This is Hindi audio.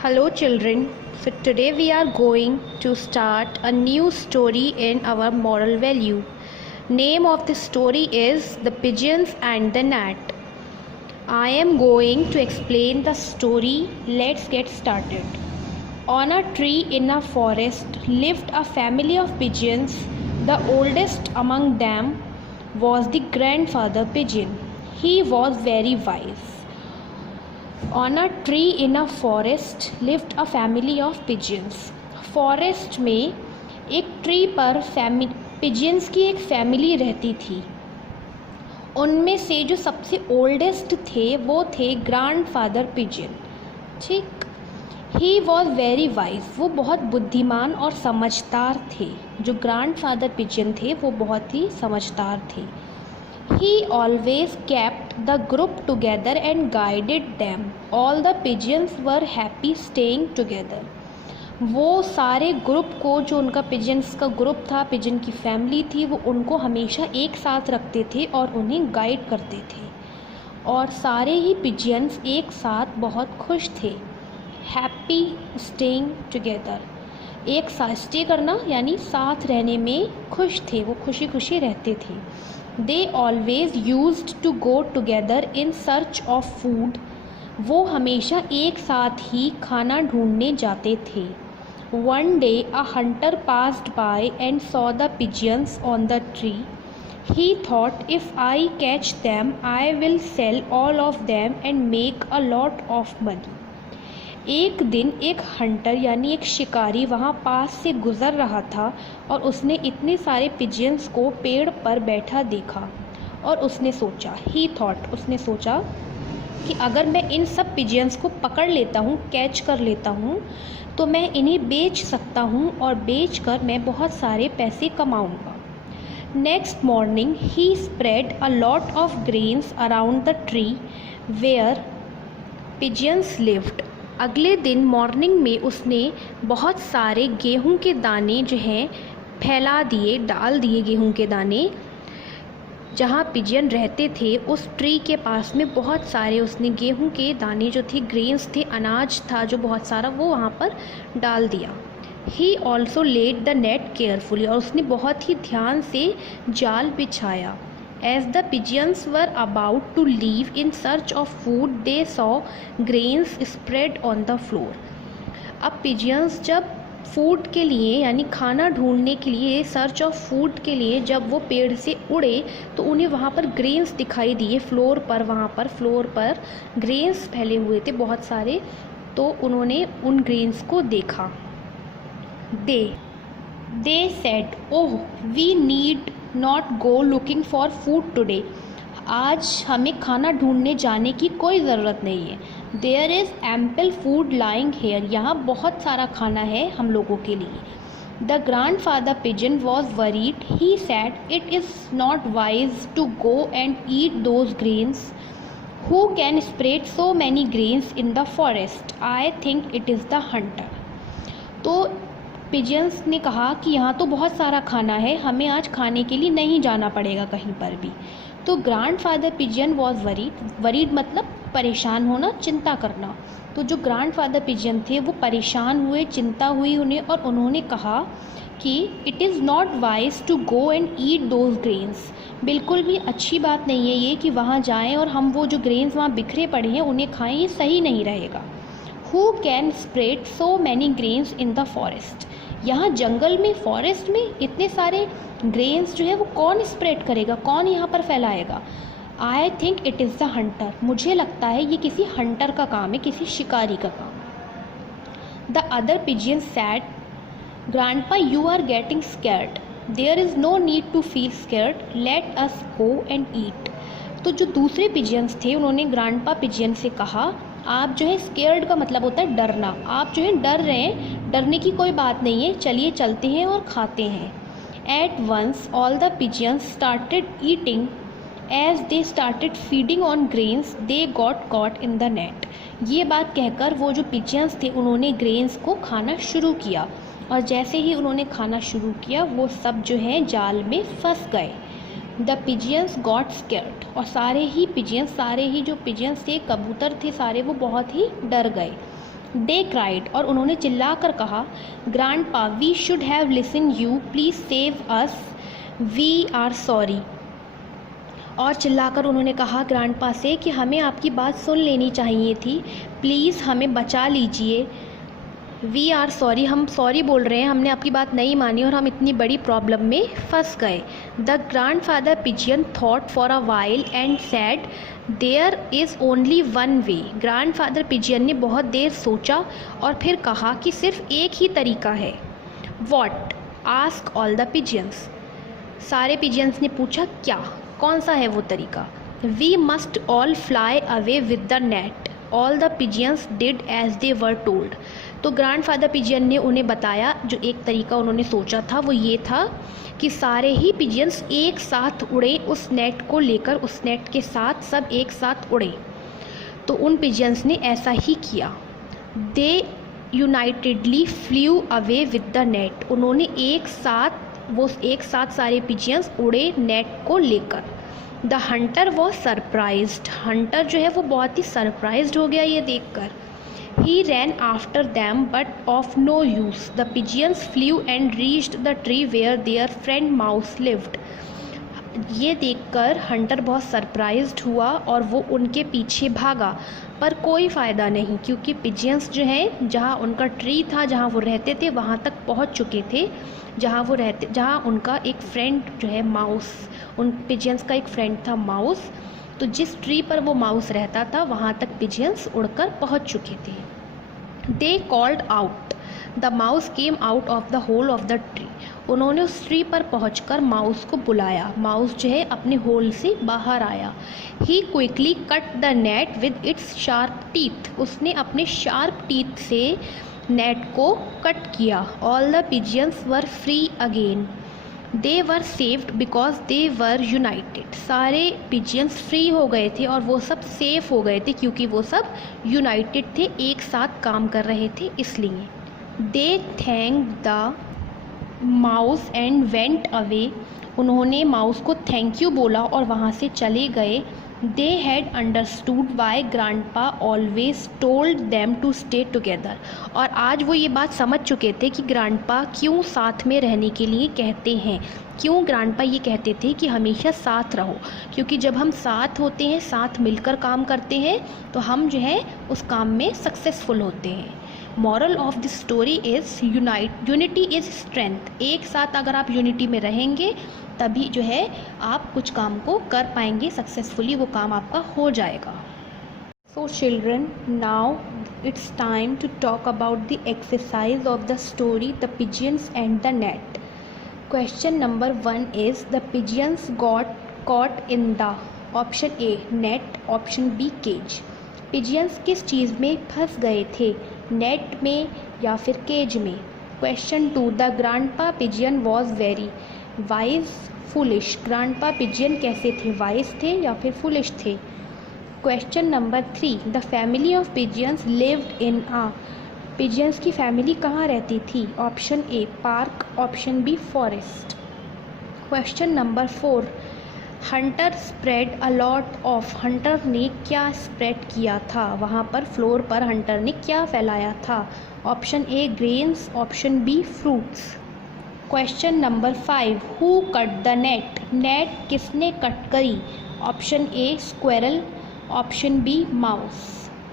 Hello children, so today we are going to start a new story in our moral value. Name of the story is The Pigeons and the Gnat. I am going to explain the story. Let's get started. On a tree in a forest lived a family of pigeons. The oldest among them was the grandfather pigeon. He was very wise. On a tree in a forest lived a family of pigeons. Forest में एक ट्री पर पिजन्स की एक फैमिली रहती थी. उनमें से जो सबसे ओल्डेस्ट थे वो थे ग्रैंडफादर पिजन. ठीक. He was very wise. वो बहुत बुद्धिमान और समझदार थे. जो ग्रैंडफादर पिजन थे वो बहुत ही समझदार थे. He always kept the group together and guided them. All the pigeons were happy staying together. वो सारे ग्रुप को, जो उनका पिजन्स का ग्रुप था, पिजन की फैमिली थी, वो उनको हमेशा एक साथ रखते थे और उन्हें गाइड करते थे. और सारे ही पिजन्स एक साथ बहुत खुश थे. Happy staying together. एक साथ स्टे करना यानी साथ रहने में खुश थे. वो खुशी खुशी रहते थे. They always used to go together in search of food. वो हमेशा एक साथ ही खाना ढूंढने जाते थे. One day a hunter passed by and saw the pigeons on the tree. He thought, if I catch them, I will sell all of them and make a lot of money. एक दिन एक हंटर यानी एक शिकारी वहाँ पास से गुज़र रहा था और उसने इतने सारे पिजन्स को पेड़ पर बैठा देखा और उसने सोचा, ही थॉट, उसने सोचा कि अगर मैं इन सब पिजन्स को पकड़ लेता हूँ, कैच कर लेता हूँ, तो मैं इन्हें बेच सकता हूँ और बेच कर मैं बहुत सारे पैसे कमाऊँगा. Next morning he spread a lot of grains around the tree where pigeons lived. अगले दिन मॉर्निंग में उसने बहुत सारे गेहूं के दाने जो हैं फैला दिए, डाल दिए गेहूं के दाने जहां पिजन रहते थे. उस ट्री के पास में बहुत सारे उसने गेहूं के दाने जो थे, ग्रेन्स थे, अनाज था जो बहुत सारा, वो वहां पर डाल दिया. He also laid the net carefully. और उसने बहुत ही ध्यान से जाल बिछाया. As the pigeons were about to leave in search of food, they saw grains spread on the floor. अब पिजन्स जब फूड के लिए यानी खाना ढूंढने के लिए, सर्च ऑफ फूड के लिए जब वो पेड़ से उड़े तो उन्हें वहाँ पर ग्रेन्स दिखाई दिए फ्लोर पर. वहाँ पर फ्लोर पर ग्रेन्स फैले हुए थे बहुत सारे. तो उन्होंने उन ग्रेन्स को देखा. They said, oh, we need not go looking for food today. आज हमें खाना ढूंढने जाने की कोई ज़रूरत नहीं है. There is ample food lying here. यहाँ बहुत सारा खाना है हम लोगों के लिए. The grandfather pigeon was worried. He said, it is not wise to go and eat those grains. Who can spread so many grains in the forest. I think it is the hunter. तो पिजन्स ने कहा कि यहाँ तो बहुत सारा खाना है, हमें आज खाने के लिए नहीं जाना पड़ेगा कहीं पर भी. तो ग्रैंडफादर पिजन वॉज वरीड मतलब परेशान होना, चिंता करना. तो जो ग्रैंडफादर पिजन थे वो परेशान हुए, चिंता हुई उन्हें, और उन्होंने कहा कि it is not wise to go and eat those grains. बिल्कुल भी अच्छी बात नहीं है ये कि वहाँ जाएं और हम वो जो ग्रेन्स वहाँ बिखरे पड़े हैं उन्हें खाएं. ये सही नहीं रहेगा. Who can spread so many grains in the forest. यहाँ जंगल में, फॉरेस्ट में इतने सारे ग्रेन्स जो है वो कौन स्प्रेड करेगा, कौन यहाँ पर फैलाएगा. I think it is the hunter. मुझे लगता है ये किसी हंटर का काम है, किसी शिकारी का काम. The other pigeon said, grandpa you are getting scared. There is no need to feel scared. Let us go and eat. तो जो दूसरे पिजन्स थे उन्होंने ग्रैंडपा पिजन से कहा, आप जो है, स्केयर्ड का मतलब होता है डरना, आप जो है डर रहे हैं, डरने की कोई बात नहीं है, चलिए चलते हैं और खाते हैं. At once all the pigeons started eating. As they started feeding on grains they got caught in the net. ये बात कहकर वो जो पिजन्स थे उन्होंने ग्रेन्स को खाना शुरू किया, और जैसे ही उन्होंने खाना शुरू किया वो सब जो है जाल में फंस गए. The pigeons got scared. और सारे ही जो पिजियंस थे, कबूतर थे सारे, वो बहुत ही डर गए. दे क्राइड, और उन्होंने चिल्लाकर कहा, grandpa we should have listen you, please save us, we are sorry. और चिल्लाकर उन्होंने कहा ग्रैंडपा से कि हमें आपकी बात सुन लेनी चाहिए थी, प्लीज़ हमें बचा लीजिए, वी आर सॉरी, हम सॉरी बोल रहे हैं, हमने आपकी बात नहीं मानी और हम इतनी बड़ी प्रॉब्लम में फंस गए। The grandfather pigeon thought for a while and said, there is only one way. Grandfather pigeon ने बहुत देर सोचा और फिर कहा कि सिर्फ एक ही तरीका है। What? Ask all the pigeons. सारे पिजियंस ने पूछा क्या, कौन सा है वो तरीका? We must all fly away with the net, all the pigeons did as they were told. तो ग्रैंडफादर पिजियन ने उन्हें बताया, जो एक तरीका उन्होंने सोचा था वो ये था कि सारे ही पिजियंस एक साथ उड़े उस नेट को लेकर, उस नेट के साथ सब एक साथ उड़े। तो उन पिजियंस ने ऐसा ही किया। They unitedly flew away with the net, उन्होंने एक साथ सारे पिजियंस उड़े नेट को लेकर। The hunter was surprised, hunter जो है वो बहुत ही सरप्राइज्ड हो गया ये देखकर। He ran after them but of no use. The pigeons flew and reached the tree where their friend mouse lived. ये देखकर हंटर बहुत सरप्राइज्ड हुआ और वो उनके पीछे भागा, पर कोई फ़ायदा नहीं, क्योंकि पिजियंस जो हैं जहाँ उनका ट्री था, जहाँ वो रहते थे, वहाँ तक पहुँच चुके थे, जहाँ उनका एक फ्रेंड जो है माउस, उन पिजियंस का एक फ्रेंड था माउस। तो जिस ट्री पर वो माउस रहता था वहाँ तक पिजियंस उड़कर पहुँच चुके थे। They called out, the mouse came out of the hole of the tree, उन्होंने उस ट्री पर पहुंचकर माउस को बुलाया, माउस जो है अपने होल से बाहर आया। He quickly cut the net with its sharp teeth, उसने अपने शार्प टीथ से नेट को कट किया। All the pigeons were free again, they were saved because they were united, सारे पिजियंस फ्री हो गए थे और वो सब सेफ हो गए थे क्योंकि वो सब यूनाइटेड थे, एक साथ काम कर रहे थे इसलिए। They thank the mouse and went away, उन्होंने माउस को थैंक यू बोला और वहाँ से चले गए। They had understood why grandpa always told them to stay together, और आज वो ये बात समझ चुके थे कि ग्रैंडपा क्यों साथ में रहने के लिए कहते हैं, क्यों ग्रैंडपा ये कहते थे कि हमेशा साथ रहो, क्योंकि जब हम साथ होते हैं, साथ मिलकर काम करते हैं, तो हम जो है उस काम में सक्सेसफुल होते हैं। Moral of the story is unity is strength, एक साथ अगर आप यूनिटी में रहेंगे तभी जो है आप कुछ काम को कर पाएंगे सक्सेसफुली, वो काम आपका हो जाएगा। So children, now it's time to talk about the exercise of the story the pigeons and the net. Question number 1 is the pigeons got caught in the, option A net, option B cage. Pigeons किस चीज़ में फंस गए थे, नेट में या फिर केज में। Question 2, the grandpa pigeon was very wise foolish, grandpa pigeon कैसे थे, वाइज थे या फिर फुलिश थे। Question number 3, the family of pigeons lived in a, pigeons की फैमिली कहाँ रहती थी, option A park, option B forest. Question number 4, hunter spread a lot of, hunter ने क्या स्प्रेड किया था, वहाँ पर फ्लोर पर हंटर ने क्या फैलाया था, option A grains, option B fruits. Question number 5, who cut the net, net किसने कट करी, option A squirrel, option B mouse.